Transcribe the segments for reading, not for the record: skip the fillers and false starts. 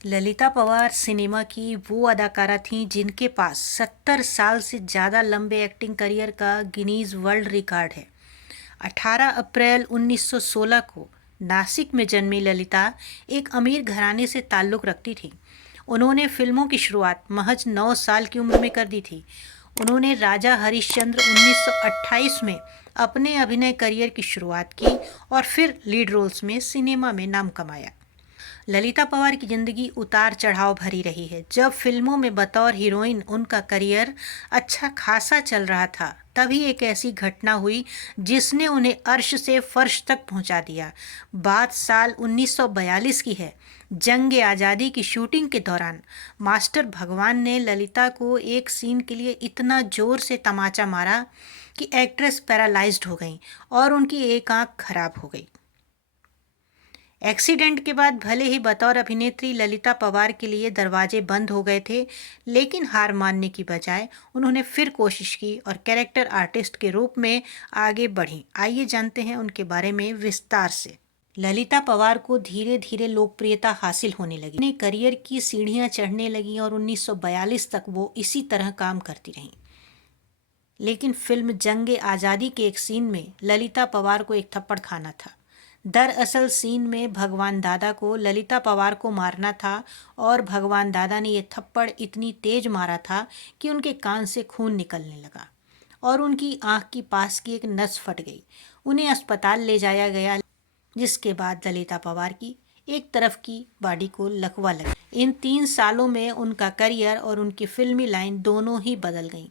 Lalita Pawar cinema की वो अदाकारा थीं जिनके पास 70 साल से ज़्यादा लंबे एक्टिंग करियर का गिनीज वर्ल्ड रिकॉर्ड है। 18 अप्रैल 1916 को नासिक में जन्मी ललिता एक अमीर घराने से ताल्लुक़ रखती थी। उन्होंने फिल्मों की शुरुआत महज 9 साल की उम्र में कर दी थी। उन्होंने राजा हरिश्चंद्र 1928 में अपने अभिनय करियर की शुरुआत की और फिर लीड रोल्स में सिनेमा में नाम कमाया। ललिता पवार की ज़िंदगी उतार चढ़ाव भरी रही है। जब फिल्मों में बतौर हीरोइन उनका करियर अच्छा खासा चल रहा था, तभी एक ऐसी घटना हुई जिसने उन्हें अर्श से फर्श तक पहुंचा दिया। बात साल 1942 की है। जंग आज़ादी की शूटिंग के दौरान मास्टर भगवान ने ललिता को एक सीन के लिए इतना जोर से तमाचा मारा कि एक्ट्रेस पैरालाइज्ड हो गई और उनकी एक आंख खराब हो गई। एक्सीडेंट के बाद भले ही बतौर अभिनेत्री ललिता पवार के लिए दरवाजे बंद हो गए थे, लेकिन हार मानने की बजाय उन्होंने फिर कोशिश की और कैरेक्टर आर्टिस्ट के रूप में आगे बढ़ी। आइए जानते हैं उनके बारे में विस्तार से। ललिता पवार को धीरे धीरे लोकप्रियता हासिल होने लगी। अपने करियर की सीढ़ियां चढ़ने लगी और 1942 तक वो इसी तरह काम करती रहीं। लेकिन फिल्म जंग आज़ादी के एक सीन में ललिता पवार को एक थप्पड़ खाना था। दरअसल सीन में भगवान दादा को ललिता पवार को मारना था और भगवान दादा ने ये थप्पड़ इतनी तेज मारा था कि उनके कान से खून निकलने लगा और उनकी आंख की पास की एक नस फट गई। उन्हें अस्पताल ले जाया गया, जिसके बाद ललिता पवार की एक तरफ की बॉडी को लकवा लगा। इन 3 सालों में उनका करियर और उनकी फिल्मी लाइन दोनों ही बदल गईं।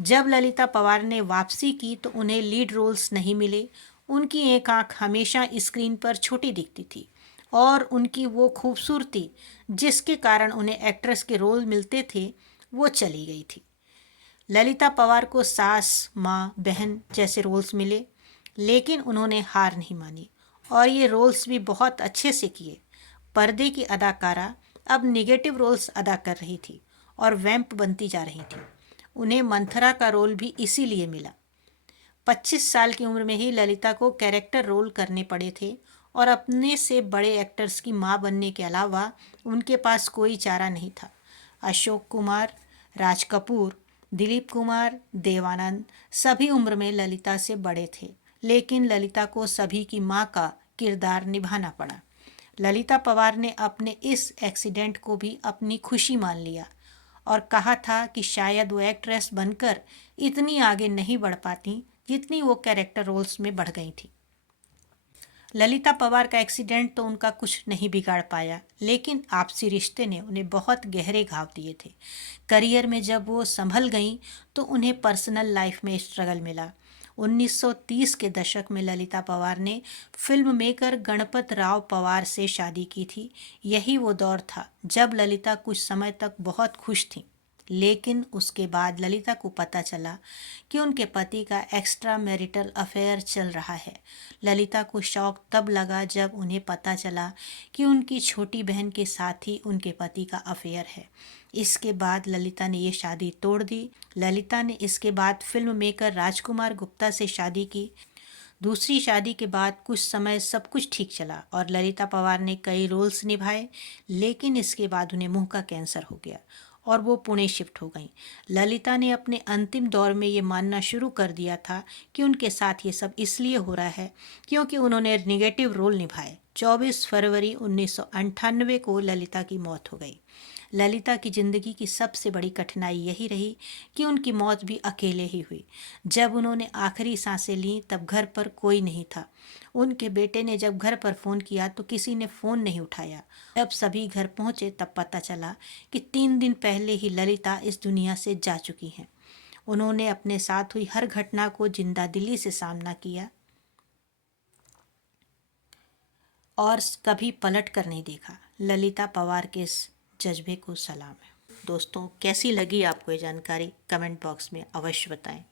जब ललिता पवार ने वापसी की तो उन्हें लीड रोल्स नहीं मिले। उनकी एक आंख हमेशा स्क्रीन पर छोटी दिखती थी और उनकी वो खूबसूरती जिसके कारण उन्हें एक्ट्रेस के रोल मिलते थे, वो चली गई थी। ललिता पवार को सास, माँ, बहन जैसे रोल्स मिले, लेकिन उन्होंने हार नहीं मानी और ये रोल्स भी बहुत अच्छे से किए। पर्दे की अदाकारा अब निगेटिव रोल्स अदा कर रही थी और वैम्प बनती जा रही थी। उन्हें मंथरा का रोल भी इसीलिए मिला। 25 साल की उम्र में ही ललिता को कैरेक्टर रोल करने पड़े थे और अपने से बड़े एक्टर्स की मां बनने के अलावा उनके पास कोई चारा नहीं था। अशोक कुमार, राज कपूर, दिलीप कुमार, देवानंद सभी उम्र में ललिता से बड़े थे, लेकिन ललिता को सभी की मां का किरदार निभाना पड़ा। ललिता पवार ने अपने इस एक्सीडेंट को भी अपनी खुशी मान लिया और कहा था कि शायद वो एक्ट्रेस बनकर इतनी आगे नहीं बढ़ पाती जितनी वो कैरेक्टर रोल्स में बढ़ गई थी। ललिता पवार का एक्सीडेंट तो उनका कुछ नहीं बिगाड़ पाया, लेकिन आपसी रिश्ते ने उन्हें बहुत गहरे घाव दिए थे। करियर में जब वो संभल गईं तो उन्हें पर्सनल लाइफ में स्ट्रगल मिला। 1930 के दशक में ललिता पवार ने फिल्म मेकर गणपत राव पवार से शादी की थी। यही वो दौर था जब ललिता कुछ समय तक बहुत खुश थी, लेकिन उसके बाद ललिता को पता चला कि उनके पति का एक्स्ट्रा मैरिटल अफेयर चल रहा है। ललिता को शौक तब लगा जब उन्हें पता चला कि उनकी छोटी बहन के साथ ही उनके पति का अफेयर है। इसके बाद ललिता ने ये शादी तोड़ दी। ललिता ने इसके बाद फिल्म मेकर राजकुमार गुप्ता से शादी की। दूसरी शादी के बाद कुछ समय सब कुछ ठीक चला और ललिता पवार ने कई रोल्स निभाए, लेकिन इसके बाद उन्हें मुंह का कैंसर हो गया और वो पुणे शिफ्ट हो गईं। ललिता ने अपने अंतिम दौर में ये मानना शुरू कर दिया था कि उनके साथ ये सब इसलिए हो रहा है क्योंकि उन्होंने निगेटिव रोल निभाए। 24 फरवरी 1998 को ललिता की मौत हो गई। ललिता की ज़िंदगी की सबसे बड़ी कठिनाई यही रही कि उनकी मौत भी अकेले ही हुई। जब उन्होंने आखिरी सांसें लीं तब घर पर कोई नहीं था। उनके बेटे ने जब घर पर फ़ोन किया तो किसी ने फ़ोन नहीं उठाया। जब सभी घर पहुंचे तब पता चला कि 3 दिन पहले ही ललिता इस दुनिया से जा चुकी हैं। उन्होंने अपने साथ हुई हर घटना को जिंदादिली से सामना किया और कभी पलट कर नहीं देखा। ललिता पवार के इस जज्बे को सलाम है। दोस्तों, कैसी लगी आपको ये जानकारी कमेंट बॉक्स में अवश्य बताएं।